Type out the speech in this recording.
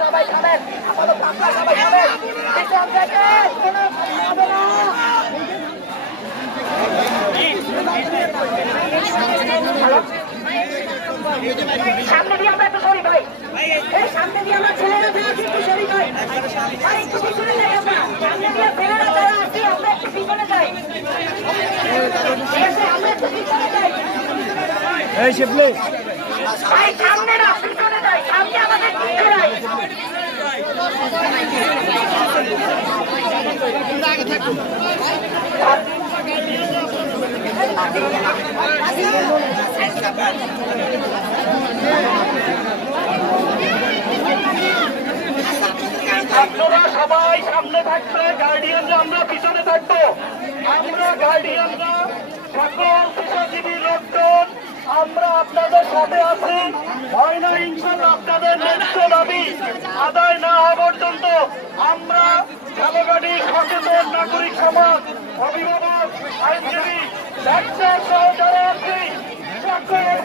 সবাই খাবেন, আমাদের আপনারা সবাই খাবেন। সামনে দিয়ে আমরা একটু সরি ভাই, এই সামনে দিয়ে আমার ছেলেরা একটু সরি ভাই, ভাই একটু পিছনে যাই, আমরা সামনে দিয়ে ছেলেরা যারা আছি আমরা একটু পিছনে যাই, আমরা একটু পিছনে যাই। এই শিবলি ভাই সামনে না পিছনে যাই, সামনে আমাদের পিছনে নাই। আপনারা সবাই সামনে থাকবে, গার্ডিয়ানরা আমরা পিছনে থাকবো। আমরা গার্ডিয়ানরা সকল পেশাজীবী লোকজন আমরা আপনাদের সাথে আছি। হয় না ইনশাল্লাহ আপনাদের ন্যায্য দাবি আদায় না হওয়া পর্যন্ত আমরা ঝালকাঠি সচেতন নাগরিক সমাজ, অভিভাবক, আইনজীবী, ডাক্তার সহ যারা আছি সকল